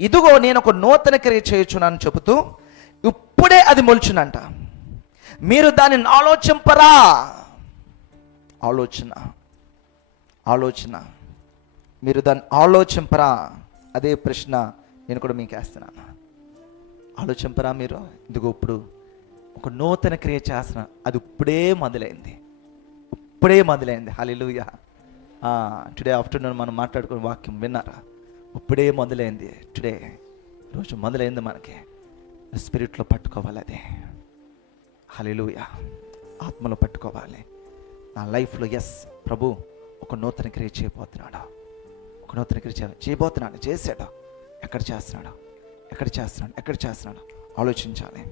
ఇదిగో నేను ఒక నూతన క్రియ చేయుచున్నాను చెబుతూ ఇప్పుడే అది మొలుచునంట. మీరు దానిని ఆలోచింపరా. ఆలోచన మీరు దాన్ని ఆలోచింపరా. అదే ప్రశ్న నేను కూడా మీకు వేస్తున్నాను. ఆలోచింపరా మీరు? ఇదిగో ఇప్పుడు ఒక నూతన క్రియ చేస్తున్నా, అది ఇప్పుడే మొదలైంది. హల్లెలూయా. టుడే ఆఫ్టర్నూన్ మనం మాట్లాడుకునే వాక్యం విన్నారా? ఇప్పుడే మొదలైంది. టుడే రోజు మొదలైంది. మనకి స్పిరిట్లో పట్టుకోవాలి. అదే హల్లెలూయా. ఆత్మలో పట్టుకోవాలి. నా లైఫ్లో ఎస్ ప్రభు ఒక నూతన క్రియ చేయబోతున్నాడు. చేశాడు. ఎక్కడ చేస్తున్నాడు ఆలోచించాలి.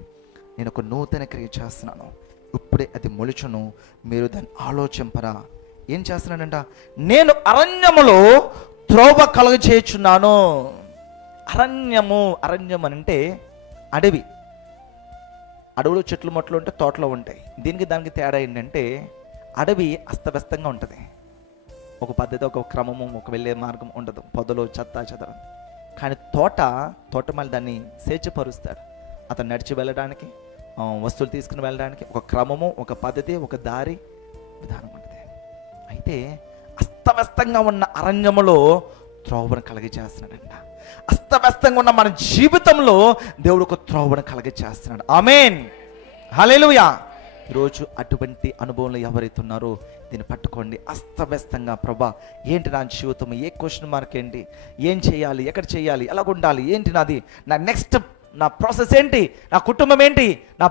నేను ఒక నూతన క్రియ చేస్తున్నాను, ఇప్పుడే అది మొలుచును, మీరు దాన్ని ఆలోచింపరా. ఏం చేస్తున్నాడంట? నేను అరణ్యములో త్రోవ కలుగజేయుచున్నాను. అరణ్యం అంటే అడవి. అడవులు చెట్లు మొట్లు ఉంటే తోటలో ఉంటాయి. దానికి తేడా ఏంటంటే అడవి అస్తవ్యస్తంగా ఉంటుంది. ఒక పద్ధతి, ఒక క్రమము, ఒక వెళ్ళే మార్గం ఉండదు. పొదలు, చెదరం. కానీ తోట మళ్ళీ దాన్ని స్వేచ్ఛపరుస్తాడు. అతను నడిచి వెళ్ళడానికి, వస్తువులు తీసుకుని వెళ్ళడానికి ఒక క్రమము, ఒక పద్ధతి, ఒక దారి, విధానం ఉంటుంది. అయితే అస్తవ్యస్తంగా ఉన్న అరణ్యములో త్రోవను కలగజేస్తున్నాడంట. అస్తవ్యస్తంగా ఉన్న మన జీవితంలో దేవుడు ఒక త్రోవను కలగజేస్తున్నాడు. ఆమేన్, హల్లెలూయా. ఈరోజు అటువంటి అనుభవంలో ఎవరైతే ఉన్నారో దీన్ని పట్టుకోండి. అస్తవ్యస్తంగా ప్రభా ఏంటి నా జీవితం, ఏ క్వశ్చన్ మార్క్ ఏంటి, ఏం చేయాలి, ఎక్కడ చేయాలి, ఎలాగ ఉండాలి, ఏంటి నాది, నా నెక్స్ట్ నా ప్రాసెస్ ఏంటి, నా కుటుంబం ఏంటి, నా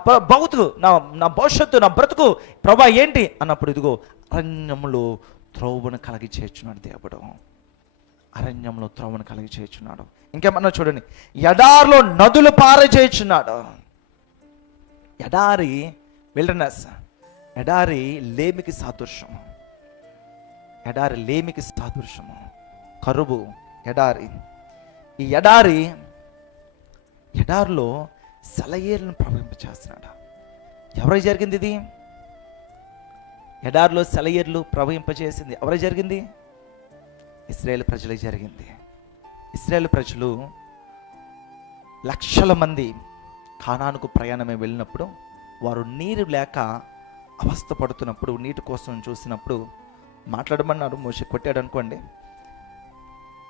నా భవిష్యత్తు, నా బ్రతుకు ప్రభా ఏంటి అన్నప్పుడు ఇదిగో అరణ్యంలో త్రోవను కలిగి చేర్చున్నాడు దేవుడు. అరణ్యంలో త్రోవను కలిగి చేర్చున్నాడు. ఇంకేమన్నా చూడండి, ఎడారిలో నదులు పారజేయుచున్నాడు. ఎడారి విల్డర్నెస్, ఎడారి లేమికి సాదృశ్యము. కరువు ఎడారి. ఈ ఎడారిలో సెలయేరులను ప్రవహింపచేస్తున్నాడు. ఎవరికి జరిగింది ఇది? ఎడారిలో సెలయేర్లు ప్రవహింపచేసింది ఎవరికి జరిగింది? ఇశ్రాయేలు ప్రజలకు జరిగింది. ఇశ్రాయేలు ప్రజలు లక్షల మంది కానానుకు ప్రయాణమే వెళ్ళినప్పుడు వారు నీరు లేక అవస్థ పడుతున్నప్పుడు, నీటి కోసం చూసినప్పుడు మాట్లాడమన్నారు. మోషే కొట్టాడు అనుకోండి.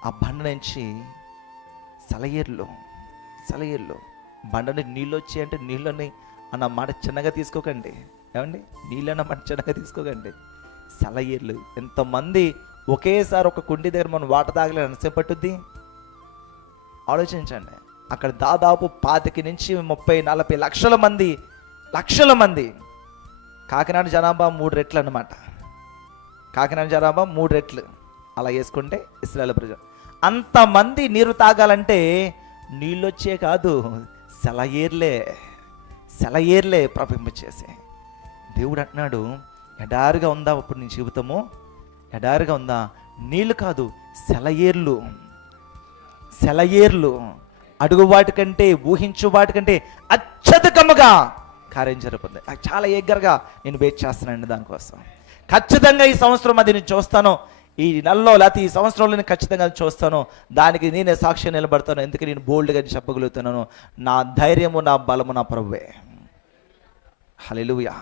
ఆ బండ నుంచి సెలయేర్లు బండని నీళ్ళు వచ్చాయంటే నీళ్ళని అన్న మాట చిన్నగా తీసుకోకండి. ఏమండి, నీళ్ళు అన్న మాట చిన్నగా తీసుకోకండి. సెలయేర్లు. ఎంతమంది ఒకేసారి ఒక కుండి దగ్గర మనం వాటర్ తాగలేదు ఎంతసేపు పట్టుద్ది ఆలోచించండి. అక్కడ దాదాపు 25 నుంచి 30-40 లక్షల మంది. కాకినాడ జనాభా 3 రెట్లు అన్నమాట. కాకినాడ జనాభా 3 రెట్లు అలా వేసుకుంటే ఇశ్రాయేలు ప్రజలు అంతమంది నీరు తాగాలంటే నీళ్ళు వచ్చే కాదు, సెలయేర్లే ప్రవహింపచేసే. దేవుడు అంటున్నాడు, ఎడారిగా ఉందా అప్పుడు నీ జీవితము? ఎడారిగా ఉందా? నీళ్ళు కాదు, సెలయేర్లు అడుగు వాటికంటే, ఊహించు వాటికంటే అత్యధికముగా కార్యం జరుగుతుంది. చాలా ఎగ్గరగా నేను వెయిట్ చేస్తున్నానండి దానికోసం. ఖచ్చితంగా ఈ సంవత్సరం అది నేను చూస్తాను, ఈ నెలలో లేకపోతే ఈ సంవత్సరంలో నేను ఖచ్చితంగా చూస్తాను. దానికి నేనే సాక్ష్యం నిలబడతాను. ఎందుకు నేను బోల్డ్గా చెప్పగలుగుతున్నాను? నా ధైర్యము, నా బలము నా ప్రభువే. హల్లెలూయా.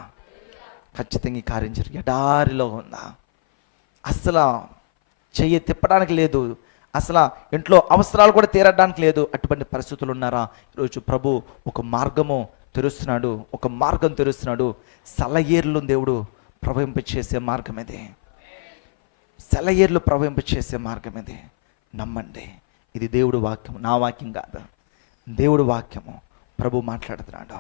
ఖచ్చితంగా ఈ కార్యం జరిగి ఎడారిలో ఉందా? అసలు చెయ్యి తిప్పడానికి లేదు, అసలు ఇంట్లో అవసరాలు కూడా తీరడానికి లేదు. అటువంటి పరిస్థితులు ఉన్నారా? ఈరోజు ప్రభు ఒక మార్గం తెరుస్తున్నాడు. సెలయేర్లు దేవుడు ప్రవహింపచేసే మార్గం ఇది. సెలయేర్లు ప్రవహింపచేసే మార్గం ఇది. నమ్మండి, ఇది దేవుడు వాక్యము, నా వాక్యం కాదు, దేవుడు వాక్యము. ప్రభు మాట్లాడుతున్నాడు.